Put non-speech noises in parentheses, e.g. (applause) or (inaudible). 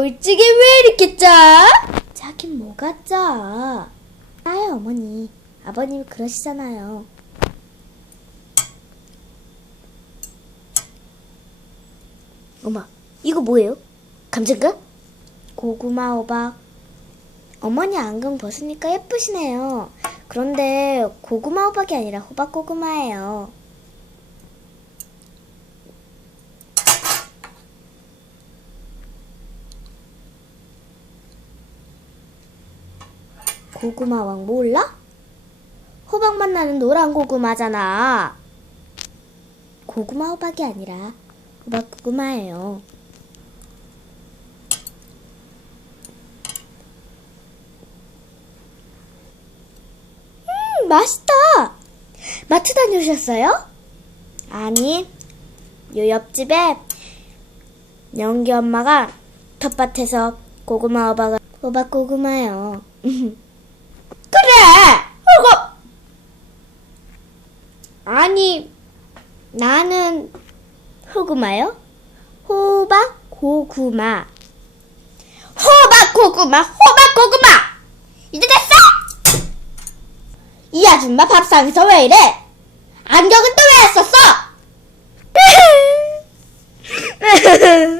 솔직히 왜 이렇게 짜? 짜긴 뭐가 짜? 짜요 어머니. 아버님 그러시잖아요. 어머, 이거 뭐예요? 감자인가? 고구마 호박. 어머니 안경 벗으니까 예쁘시네요. 그런데 고구마 호박이 아니라 호박 고구마예요. 고구마 왕 몰라? 호박맛 나는 노란 고구마잖아. 고구마 호박이 아니라 호박 고구마예요. 음, 맛있다. 마트 다녀오셨어요? 아니, 요 옆집에 영기 엄마가 텃밭에서 고구마 호박을 호박 고구마요. (laughs) 그래! 이거 아니 나는 호구마요? 호박 고구마 호박 고구마 호박 고구마 이제 됐어! 이 아줌마 밥상에서 왜 이래? 안경은 또 왜 썼어? (laughs) (laughs)